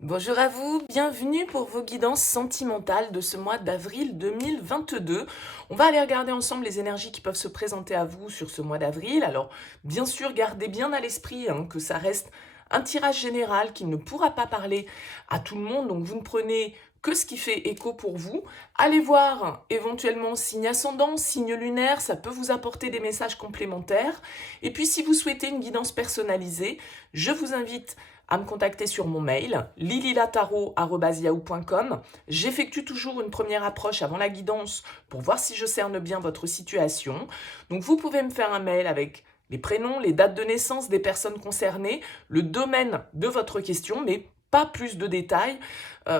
Bonjour à vous, bienvenue pour vos guidances sentimentales de ce mois d'avril 2022. On va aller regarder ensemble les énergies qui peuvent se présenter à vous sur ce mois d'avril. Alors, bien sûr, gardez bien à l'esprit que ça reste un tirage général qui ne pourra pas parler à tout le monde, donc vous ne prenez que ce qui fait écho pour vous. Allez voir éventuellement signe ascendant, signe lunaire, ça peut vous apporter des messages complémentaires. Et puis si vous souhaitez une guidance personnalisée, je vous invite à me contacter sur mon mail lililataro@yahoo.com. J'effectue toujours une première approche avant la guidance pour voir si je cerne bien votre situation. Donc vous pouvez me faire un mail avec les prénoms, les dates de naissance des personnes concernées, le domaine de votre question, mais pas plus de détails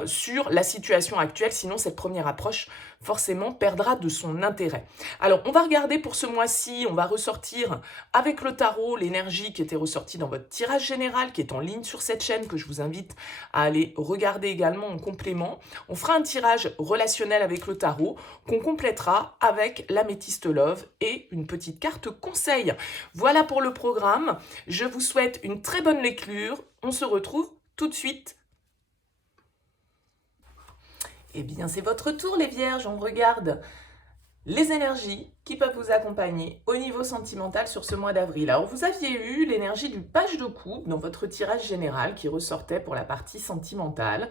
sur la situation actuelle, sinon cette première approche forcément perdra de son intérêt. Alors on va regarder pour ce mois-ci, on va ressortir avec le tarot l'énergie qui était ressortie dans votre tirage général, qui est en ligne sur cette chaîne, que je vous invite à aller regarder également en complément. On fera un tirage relationnel avec le tarot qu'on complétera avec l'améthyste love et une petite carte conseil. Voilà pour le programme. Je vous souhaite une très bonne lecture. On se retrouve tout de suite. Eh bien, c'est votre tour, les vierges. On regarde les énergies qui peuvent vous accompagner au niveau sentimental sur ce mois d'avril. Alors, vous aviez eu l'énergie du page de coupe dans votre tirage général qui ressortait pour la partie sentimentale.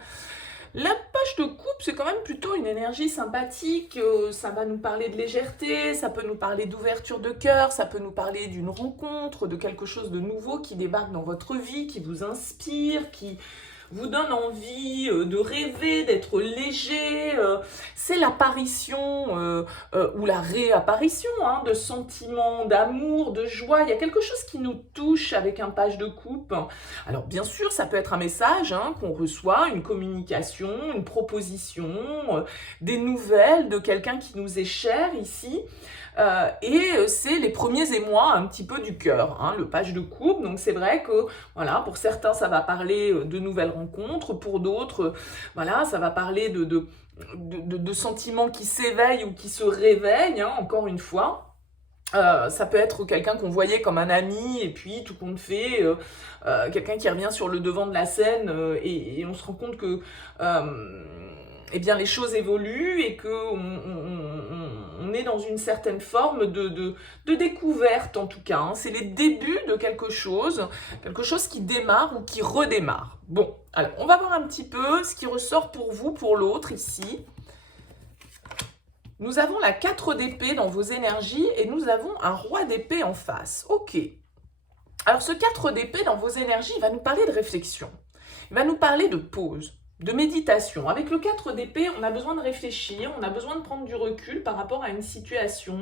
La page de coupe, c'est quand même plutôt une énergie sympathique. Ça va nous parler de légèreté, ça peut nous parler d'ouverture de cœur, ça peut nous parler d'une rencontre, de quelque chose de nouveau qui débarque dans votre vie, qui vous inspire, qui vous donne envie de rêver, d'être léger. C'est l'apparition ou la réapparition de sentiments, d'amour, de joie. Il y a quelque chose qui nous touche avec un page de coupe. Alors bien sûr, ça peut être un message qu'on reçoit, une communication, une proposition, des nouvelles de quelqu'un qui nous est cher ici. Et c'est les premiers émois un petit peu du cœur, le page de coupe. Donc c'est vrai que voilà, pour certains ça va parler de nouvelles rencontres, pour d'autres voilà, ça va parler de sentiments qui s'éveillent ou qui se réveillent, encore une fois. Ça peut être quelqu'un qu'on voyait comme un ami et puis tout compte fait, quelqu'un qui revient sur le devant de la scène et on se rend compte que eh bien, les choses évoluent et qu'on est dans une certaine forme de découverte en tout cas. C'est les débuts de quelque chose qui démarre ou qui redémarre. Bon, alors on va voir un petit peu ce qui ressort pour vous, pour l'autre ici. Nous avons la 4 d'épée dans vos énergies et nous avons un roi d'épée en face. Ok. Alors ce 4 d'épée dans vos énergies, il va nous parler de réflexion. Il va nous parler de pause, de méditation. Avec le 4 d'épée, on a besoin de réfléchir, on a besoin de prendre du recul par rapport à une situation,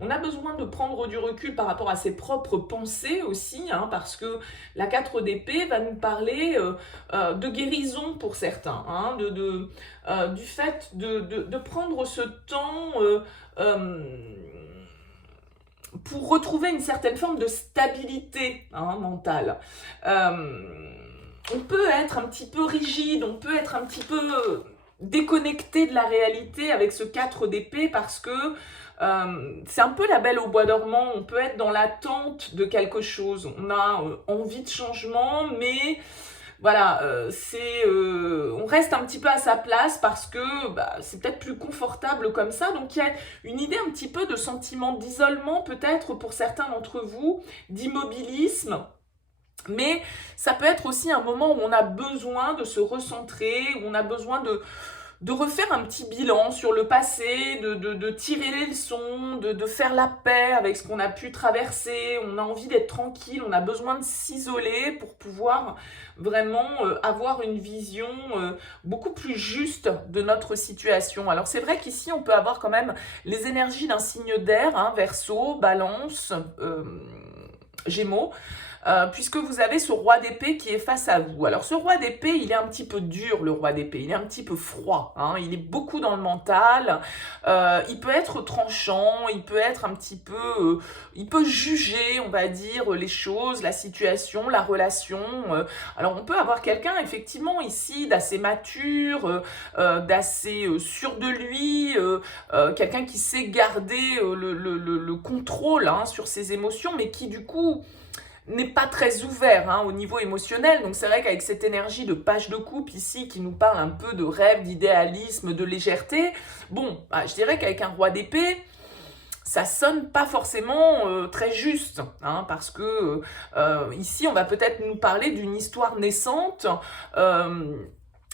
on a besoin de prendre du recul par rapport à ses propres pensées aussi, parce que la 4 d'épée va nous parler de guérison pour certains, du fait de prendre ce temps pour retrouver une certaine forme de stabilité mentale. On peut être un petit peu rigide, on peut être un petit peu déconnecté de la réalité avec ce 4 d'épée parce que c'est un peu la belle au bois dormant, on peut être dans l'attente de quelque chose, on a envie de changement, mais voilà, on reste un petit peu à sa place parce que c'est peut-être plus confortable comme ça. Donc il y a une idée un petit peu de sentiment d'isolement peut-être pour certains d'entre vous, d'immobilisme. Mais ça peut être aussi un moment où on a besoin de se recentrer, où on a besoin de refaire un petit bilan sur le passé, de tirer les leçons, de faire la paix avec ce qu'on a pu traverser. On a envie d'être tranquille, on a besoin de s'isoler pour pouvoir vraiment avoir une vision beaucoup plus juste de notre situation. Alors c'est vrai qu'ici on peut avoir quand même les énergies d'un signe d'air, Verseau, Balance, Gémeaux, puisque vous avez ce roi d'épée qui est face à vous. Alors ce roi d'épée, il est un petit peu dur, le roi d'épée, il est un petit peu froid, il est beaucoup dans le mental, il peut être tranchant, il peut être un petit peu, il peut juger, on va dire, les choses, la situation, la relation. Alors on peut avoir quelqu'un effectivement ici d'assez mature, d'assez sûr de lui, quelqu'un qui sait garder le contrôle sur ses émotions, mais qui du coup n'est pas très ouvert hein, au niveau émotionnel. Donc c'est vrai qu'avec cette énergie de page de coupe ici qui nous parle un peu de rêve, d'idéalisme, de légèreté, bon, bah, je dirais qu'avec un roi d'épée, ça sonne pas forcément très juste, hein, parce que ici on va peut-être nous parler d'une histoire naissante,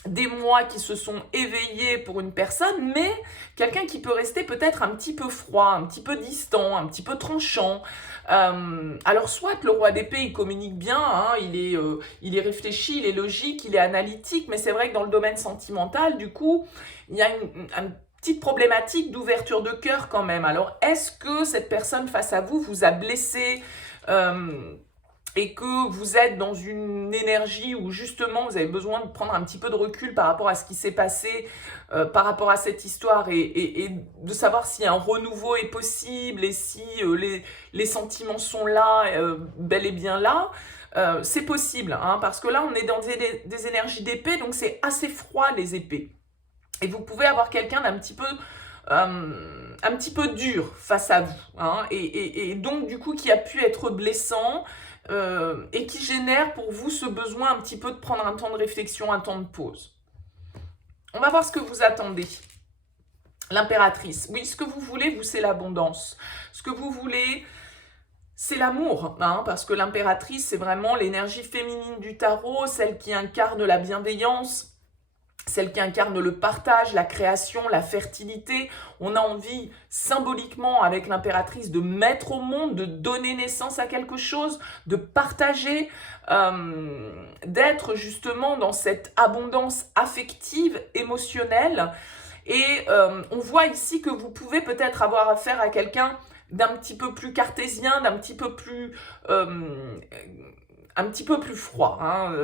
des mois qui se sont éveillés pour une personne, mais quelqu'un qui peut rester peut-être un petit peu froid, un petit peu distant, un petit peu tranchant. Alors soit le roi d'épée il communique bien, hein, il est réfléchi, il est logique, il est analytique, mais c'est vrai que dans le domaine sentimental, du coup, il y a un petite problématique d'ouverture de cœur quand même. Alors, est-ce que cette personne face à vous vous a blessé et que vous êtes dans une énergie où justement vous avez besoin de prendre un petit peu de recul par rapport à ce qui s'est passé, par rapport à cette histoire et de savoir si un renouveau est possible et si les sentiments sont là, bel et bien là. C'est possible, hein, parce que là on est dans des énergies d'épée, donc c'est assez froid les épées. Et vous pouvez avoir quelqu'un d'un un petit peu dur face à vous, hein, et donc du coup qui a pu être blessant et qui génère pour vous ce besoin un petit peu de prendre un temps de réflexion, un temps de pause. On va voir ce que vous attendez. L'impératrice. Oui, ce que vous voulez, vous, c'est l'abondance. Ce que vous voulez, c'est l'amour, hein, parce que l'impératrice, c'est vraiment l'énergie féminine du tarot, celle qui incarne la bienveillance, celle qui incarne le partage, la création, la fertilité. On a envie, symboliquement, avec l'impératrice, de mettre au monde, de donner naissance à quelque chose, de partager, d'être justement dans cette abondance affective, émotionnelle. Et on voit ici que vous pouvez peut-être avoir affaire à quelqu'un d'un petit peu plus cartésien, d'un petit peu plus... un petit peu plus froid. Hein.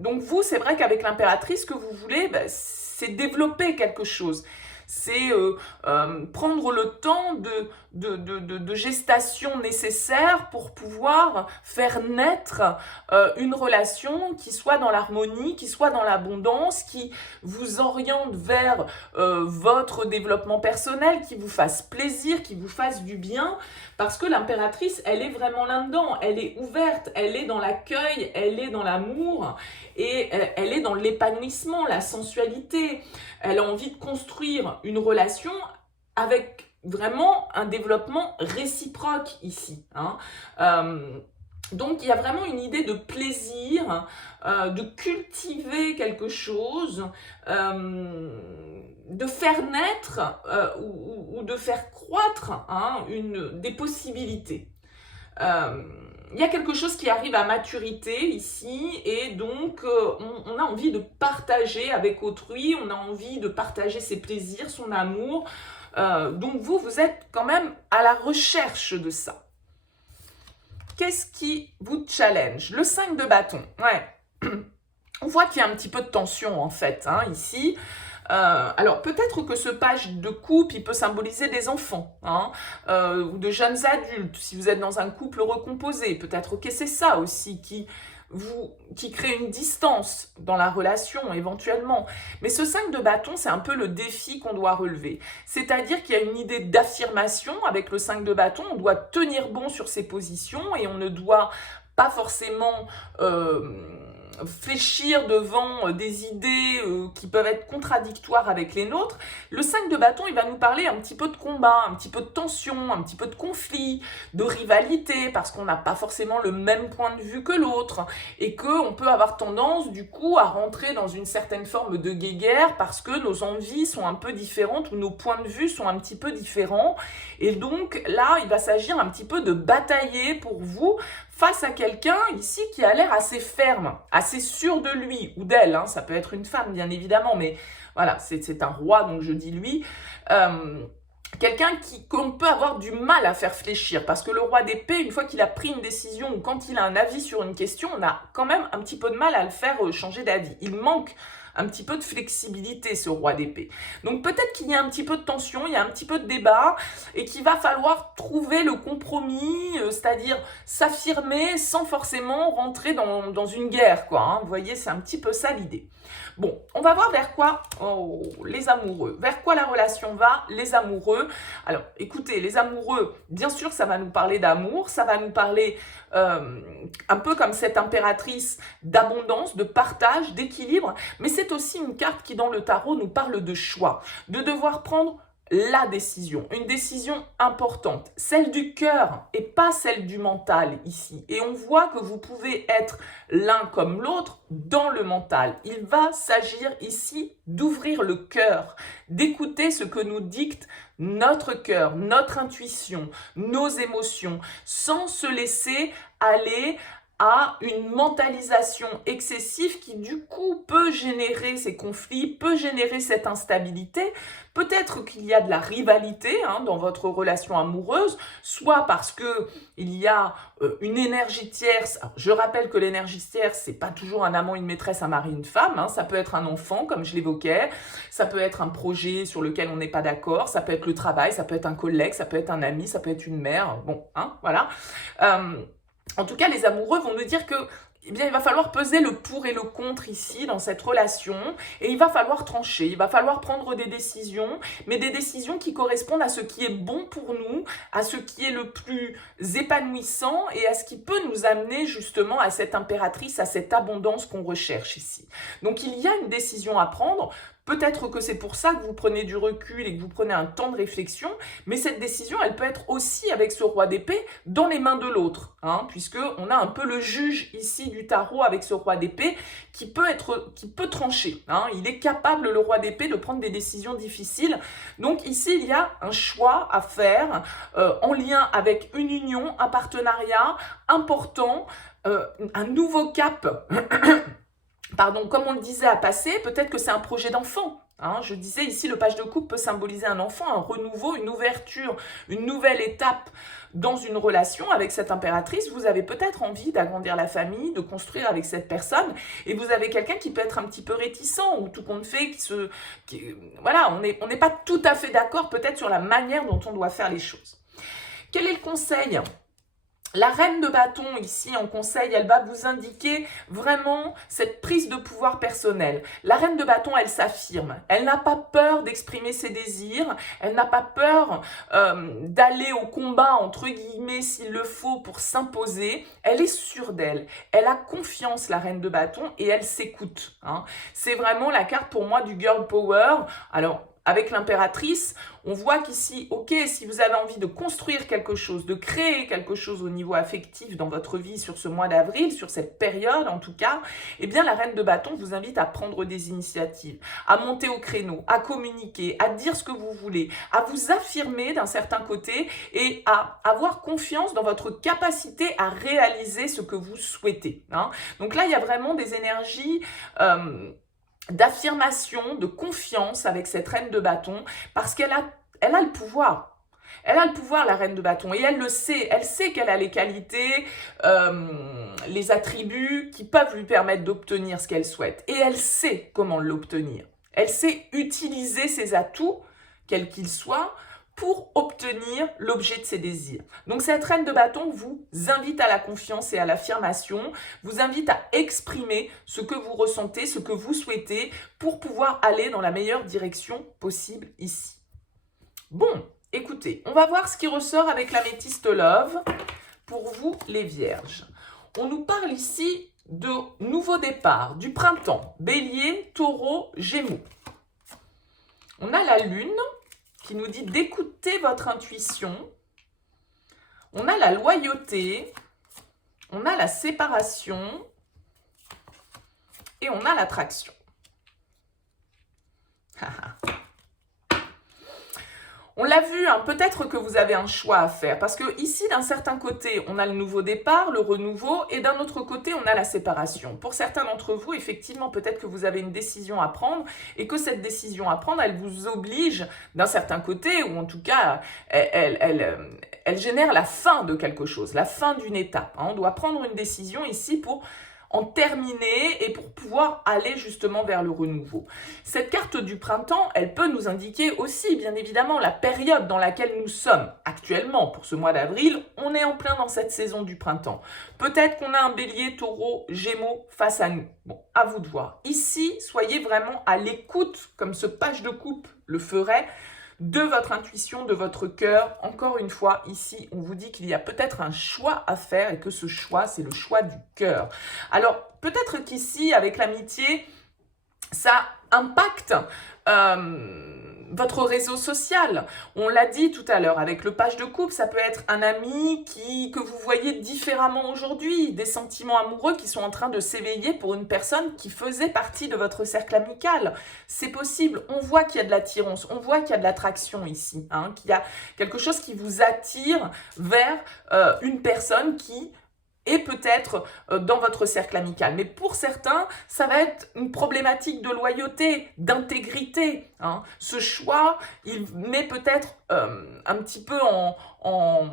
Donc vous, c'est vrai qu'avec l'impératrice, ce que vous voulez, ben, c'est développer quelque chose. C'est prendre le temps de gestation nécessaire pour pouvoir faire naître une relation qui soit dans l'harmonie, qui soit dans l'abondance, qui vous oriente vers votre développement personnel, qui vous fasse plaisir, qui vous fasse du bien, parce que l'impératrice, elle est vraiment là-dedans, elle est ouverte, elle est dans l'accueil, elle est dans l'amour, et elle est dans l'épanouissement, la sensualité. Elle a envie de construire une relation avec vraiment un développement réciproque ici. Hein. Donc il y a vraiment une idée de plaisir, de cultiver quelque chose, de faire naître ou de faire croître hein, des possibilités. Il y a quelque chose qui arrive à maturité ici et donc on a envie de partager avec autrui, on a envie de partager ses plaisirs, son amour. Donc vous êtes quand même à la recherche de ça. Qu'est-ce qui vous challenge? Le 5 de bâton, ouais. On voit qu'il y a un petit peu de tension en fait, hein, ici. Alors peut-être que ce page de coupe, il peut symboliser des enfants, hein, ou de jeunes adultes, si vous êtes dans un couple recomposé. Peut-être que c'est ça aussi qui crée une distance dans la relation éventuellement. Mais ce 5 de bâton, c'est un peu le défi qu'on doit relever. C'est-à-dire qu'il y a une idée d'affirmation avec le 5 de bâton, on doit tenir bon sur ses positions et on ne doit pas forcément... fléchir devant des idées qui peuvent être contradictoires avec les nôtres. Le 5 de bâton, il va nous parler un petit peu de combat, un petit peu de tension, un petit peu de conflit, de rivalité, parce qu'on n'a pas forcément le même point de vue que l'autre, et qu'on peut avoir tendance, du coup, à rentrer dans une certaine forme de guéguerre, parce que nos envies sont un peu différentes, ou nos points de vue sont un petit peu différents, et donc là, il va s'agir un petit peu de batailler pour vous, face à quelqu'un ici qui a l'air assez ferme, assez sûr de lui ou d'elle, hein, ça peut être une femme bien évidemment, mais voilà, c'est un roi donc je dis lui, quelqu'un qu'on peut avoir du mal à faire fléchir, parce que le roi d'épée, une fois qu'il a pris une décision ou quand il a un avis sur une question, on a quand même un petit peu de mal à le faire changer d'avis, il manque un petit peu de flexibilité, ce roi d'épée. Donc peut-être qu'il y a un petit peu de tension, il y a un petit peu de débat, et qu'il va falloir trouver le compromis, c'est-à-dire s'affirmer sans forcément rentrer dans une guerre, quoi. Hein. Vous voyez, c'est un petit peu ça l'idée. Bon, on va voir vers quoi les amoureux. Vers quoi la relation va, les amoureux. Alors, écoutez, les amoureux, bien sûr, ça va nous parler d'amour, ça va nous parler un peu comme cette impératrice d'abondance, de partage, d'équilibre, mais c'est aussi une carte qui, dans le tarot, nous parle de choix, de devoir prendre la décision, une décision importante, celle du cœur et pas celle du mental ici. Et on voit que vous pouvez être l'un comme l'autre dans le mental. Il va s'agir ici d'ouvrir le cœur, d'écouter ce que nous dicte notre cœur, notre intuition, nos émotions, sans se laisser aller à une mentalisation excessive qui du coup peut générer ces conflits, peut générer cette instabilité. Peut-être qu'il y a de la rivalité dans votre relation amoureuse, soit parce que il y a une énergie tierce. Alors, je rappelle que l'énergie tierce, c'est pas toujours un amant, une maîtresse, un mari, une femme. Ça peut être un enfant, comme je l'évoquais. Ça peut être un projet sur lequel on n'est pas d'accord. Ça peut être le travail, ça peut être un collègue, ça peut être un ami, ça peut être une mère. Bon, voilà. En tout cas, les amoureux vont nous dire que, eh bien, il va falloir peser le pour et le contre ici, dans cette relation, et il va falloir trancher, il va falloir prendre des décisions, mais des décisions qui correspondent à ce qui est bon pour nous, à ce qui est le plus épanouissant et à ce qui peut nous amener justement à cette impératrice, à cette abondance qu'on recherche ici. Donc, il y a une décision à prendre. Peut-être que c'est pour ça que vous prenez du recul et que vous prenez un temps de réflexion, mais cette décision, elle peut être aussi avec ce roi d'épée dans les mains de l'autre, puisqu'on a un peu le juge ici du tarot avec ce roi d'épée qui peut trancher. Il est capable, le roi d'épée, de prendre des décisions difficiles. Donc ici, il y a un choix à faire en lien avec une union, un partenariat important, un nouveau cap. Pardon, comme on le disait à passer, peut-être que c'est un projet d'enfant. Je disais ici, le page de coupe peut symboliser un enfant, un renouveau, une ouverture, une nouvelle étape dans une relation avec cette impératrice. Vous avez peut-être envie d'agrandir la famille, de construire avec cette personne, et vous avez quelqu'un qui peut être un petit peu réticent ou tout compte fait, voilà, on n'est pas tout à fait d'accord peut-être sur la manière dont on doit faire les choses. Quel est le conseil ? La reine de bâton, ici, en conseil, elle va vous indiquer vraiment cette prise de pouvoir personnel. La reine de bâton, elle s'affirme. Elle n'a pas peur d'exprimer ses désirs. Elle n'a pas peur d'aller au combat, entre guillemets, s'il le faut, pour s'imposer. Elle est sûre d'elle. Elle a confiance, la reine de bâton, et elle s'écoute. C'est vraiment la carte, pour moi, du girl power. Alors, avec l'impératrice, on voit qu'ici, ok, si vous avez envie de construire quelque chose, de créer quelque chose au niveau affectif dans votre vie sur ce mois d'avril, sur cette période en tout cas, eh bien la reine de bâton vous invite à prendre des initiatives, à monter au créneau, à communiquer, à dire ce que vous voulez, à vous affirmer d'un certain côté et à avoir confiance dans votre capacité à réaliser ce que vous souhaitez. Donc là, il y a vraiment des énergies d'affirmation, de confiance avec cette reine de bâton, parce qu'elle a le pouvoir. Elle a le pouvoir, la reine de bâton, et elle le sait. Elle sait qu'elle a les qualités, les attributs qui peuvent lui permettre d'obtenir ce qu'elle souhaite. Et elle sait comment l'obtenir. Elle sait utiliser ses atouts, quels qu'ils soient, pour obtenir l'objet de ses désirs. Donc cette reine de bâton vous invite à la confiance et à l'affirmation, vous invite à exprimer ce que vous ressentez, ce que vous souhaitez, pour pouvoir aller dans la meilleure direction possible ici. Bon, écoutez, on va voir ce qui ressort avec l'améthyste Love pour vous les vierges. On nous parle ici de nouveau départ, du printemps, Bélier, Taureau, Gémeaux. On a la Lune qui nous dit d'écouter votre intuition. On a la loyauté, on a la séparation et on a l'attraction. On l'a vu, peut-être que vous avez un choix à faire, parce que ici, d'un certain côté, on a le nouveau départ, le renouveau, et d'un autre côté, on a la séparation. Pour certains d'entre vous, effectivement, peut-être que vous avez une décision à prendre, et que cette décision à prendre, elle vous oblige d'un certain côté, ou en tout cas, elle génère la fin de quelque chose, la fin d'une étape. On doit prendre une décision ici pour en terminer et pour pouvoir aller justement vers le renouveau. Cette carte du printemps, elle peut nous indiquer aussi, bien évidemment, la période dans laquelle nous sommes actuellement. Pour ce mois d'avril, on est en plein dans cette saison du printemps. Peut-être qu'on a un bélier, taureau, gémeaux face à nous. Bon, à vous de voir. Ici, soyez vraiment à l'écoute, comme ce page de coupe le ferait, de votre intuition, de votre cœur. Encore une fois, ici, on vous dit qu'il y a peut-être un choix à faire et que ce choix, c'est le choix du cœur. Alors, peut-être qu'ici, avec l'amitié, ça impacte votre réseau social. On l'a dit tout à l'heure, avec le page de coupe, ça peut être un ami que vous voyez différemment aujourd'hui, des sentiments amoureux qui sont en train de s'éveiller pour une personne qui faisait partie de votre cercle amical. C'est possible, on voit qu'il y a de l'attirance, on voit qu'il y a de l'attraction ici, hein, qu'il y a quelque chose qui vous attire vers une personne qui et peut-être dans votre cercle amical. Mais pour certains, ça va être une problématique de loyauté, d'intégrité. Hein. Ce choix, il met peut-être un petit peu en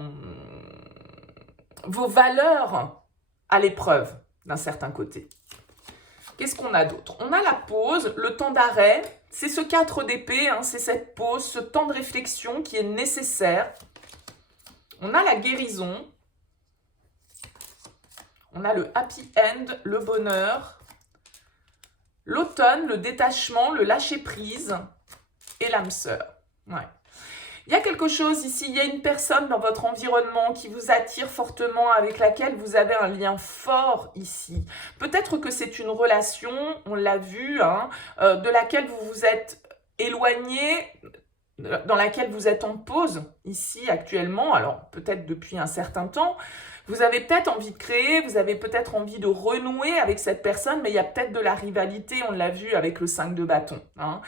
vos valeurs à l'épreuve d'un certain côté. Qu'est-ce qu'on a d'autre? On a la pause, le temps d'arrêt. C'est ce 4 d'épée, hein, c'est cette pause, ce temps de réflexion qui est nécessaire. On a la guérison. On a le happy end, le bonheur, l'automne, le détachement, le lâcher-prise et l'âme sœur. Ouais. Il y a quelque chose ici, il y a une personne dans votre environnement qui vous attire fortement, avec laquelle vous avez un lien fort ici. Peut-être que c'est une relation, on l'a vu, hein, de laquelle vous vous êtes éloigné, dans laquelle vous êtes en pause ici actuellement, alors peut-être depuis un certain temps. Vous avez peut-être envie de créer, vous avez peut-être envie de renouer avec cette personne, mais il y a peut-être de la rivalité, on l'a vu avec le 5 de bâton. Hein.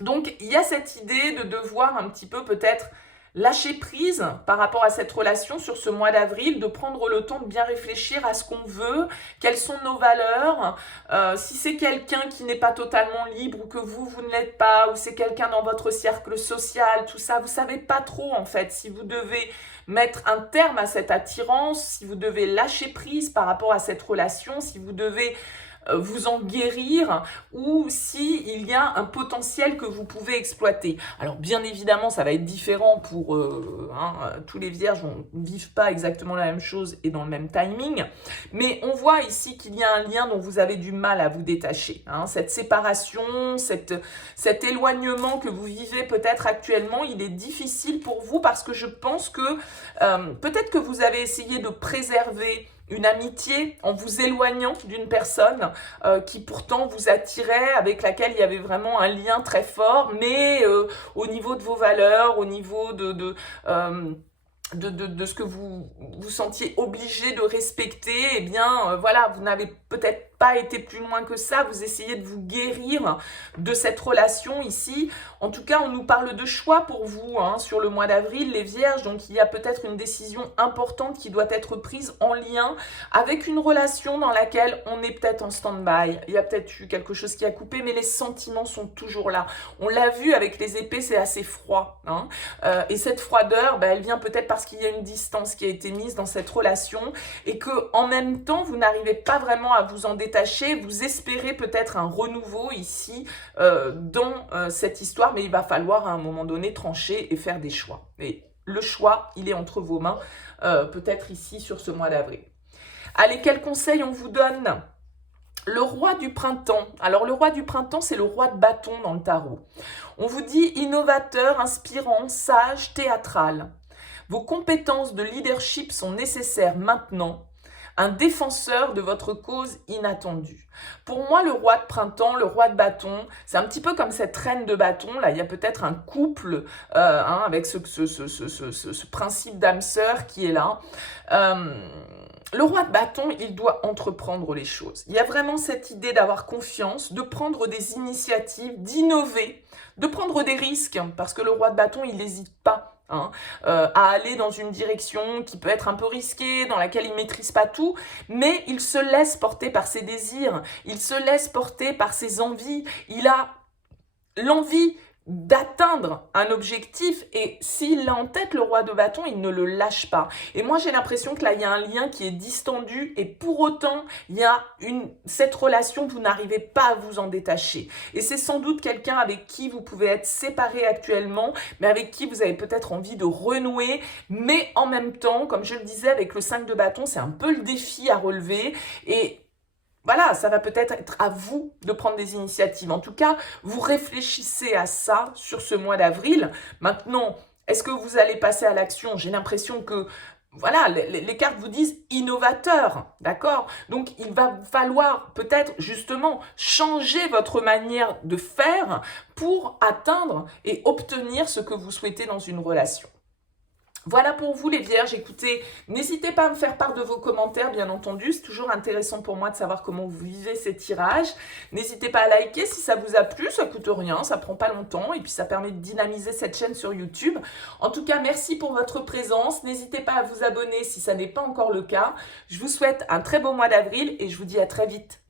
Donc, il y a cette idée de devoir un petit peu peut-être lâcher prise par rapport à cette relation sur ce mois d'avril, de prendre le temps de bien réfléchir à ce qu'on veut, quelles sont nos valeurs, si c'est quelqu'un qui n'est pas totalement libre ou que vous ne l'êtes pas, ou c'est quelqu'un dans votre cercle social, tout ça, vous savez pas trop en fait si vous devez mettre un terme à cette attirance, si vous devez lâcher prise par rapport à cette relation, si vous devez vous en guérir ou si il y a un potentiel que vous pouvez exploiter. Alors bien évidemment ça va être différent pour tous les vierges ne vivent pas exactement la même chose et dans le même timing, mais on voit ici qu'il y a un lien dont vous avez du mal à vous détacher, hein. Cette séparation, cet éloignement que vous vivez peut-être actuellement, il est difficile pour vous parce que je pense que peut-être que vous avez essayé de préserver une amitié en vous éloignant d'une personne qui pourtant vous attirait, avec laquelle il y avait vraiment un lien très fort, mais au niveau de vos valeurs, au niveau de ce que vous vous sentiez obligé de respecter, eh bien voilà, vous n'avez peut-être pas été plus loin que ça, vous essayez de vous guérir de cette relation ici. En tout cas, on nous parle de choix pour vous hein, sur le mois d'avril, les vierges, donc il y a peut-être une décision importante qui doit être prise en lien avec une relation dans laquelle on est peut-être en stand-by. Il y a peut-être eu quelque chose qui a coupé, mais les sentiments sont toujours là. On l'a vu avec les épées, c'est assez froid. Hein. Et cette froideur, elle vient peut-être parce qu'il y a une distance qui a été mise dans cette relation et que en même temps, vous n'arrivez pas vraiment à vous en détacher, vous espérez peut-être un renouveau ici dans cette histoire, mais il va falloir à un moment donné trancher et faire des choix. Et le choix, il est entre vos mains, peut-être ici sur ce mois d'avril. Allez, quels conseils on vous donne ? Le roi du printemps. Alors, le roi du printemps, c'est le roi de bâton dans le tarot. On vous dit innovateur, inspirant, sage, théâtral. Vos compétences de leadership sont nécessaires maintenant. Un défenseur de votre cause inattendue. Pour moi, le roi de printemps, le roi de bâton, c'est un petit peu comme cette reine de bâton. Là, il y a peut-être un couple avec ce principe d'âme sœur qui est là. Le roi de bâton, il doit entreprendre les choses. Il y a vraiment cette idée d'avoir confiance, de prendre des initiatives, d'innover, de prendre des risques, parce que le roi de bâton, il n'hésite pas. À aller dans une direction qui peut être un peu risquée, dans laquelle il ne maîtrise pas tout, mais il se laisse porter par ses désirs, il se laisse porter par ses envies, il a l'envie d'atteindre un objectif, et s'il a en tête le roi de bâton, il ne le lâche pas. Et moi j'ai l'impression que là il y a un lien qui est distendu, et pour autant il y a cette relation, vous n'arrivez pas à vous en détacher. Et c'est sans doute quelqu'un avec qui vous pouvez être séparé actuellement, mais avec qui vous avez peut-être envie de renouer, mais en même temps, comme je le disais, avec le 5 de bâton, c'est un peu le défi à relever, et voilà, ça va peut-être être à vous de prendre des initiatives. En tout cas, vous réfléchissez à ça sur ce mois d'avril. Maintenant, est-ce que vous allez passer à l'action? J'ai l'impression que, voilà, les cartes vous disent innovateur, d'accord? Donc, il va falloir peut-être justement changer votre manière de faire pour atteindre et obtenir ce que vous souhaitez dans une relation. Voilà pour vous les vierges, écoutez, n'hésitez pas à me faire part de vos commentaires, bien entendu, c'est toujours intéressant pour moi de savoir comment vous vivez ces tirages. N'hésitez pas à liker si ça vous a plu, ça coûte rien, ça prend pas longtemps et puis ça permet de dynamiser cette chaîne sur YouTube. En tout cas, merci pour votre présence, n'hésitez pas à vous abonner si ça n'est pas encore le cas. Je vous souhaite un très beau mois d'avril et je vous dis à très vite.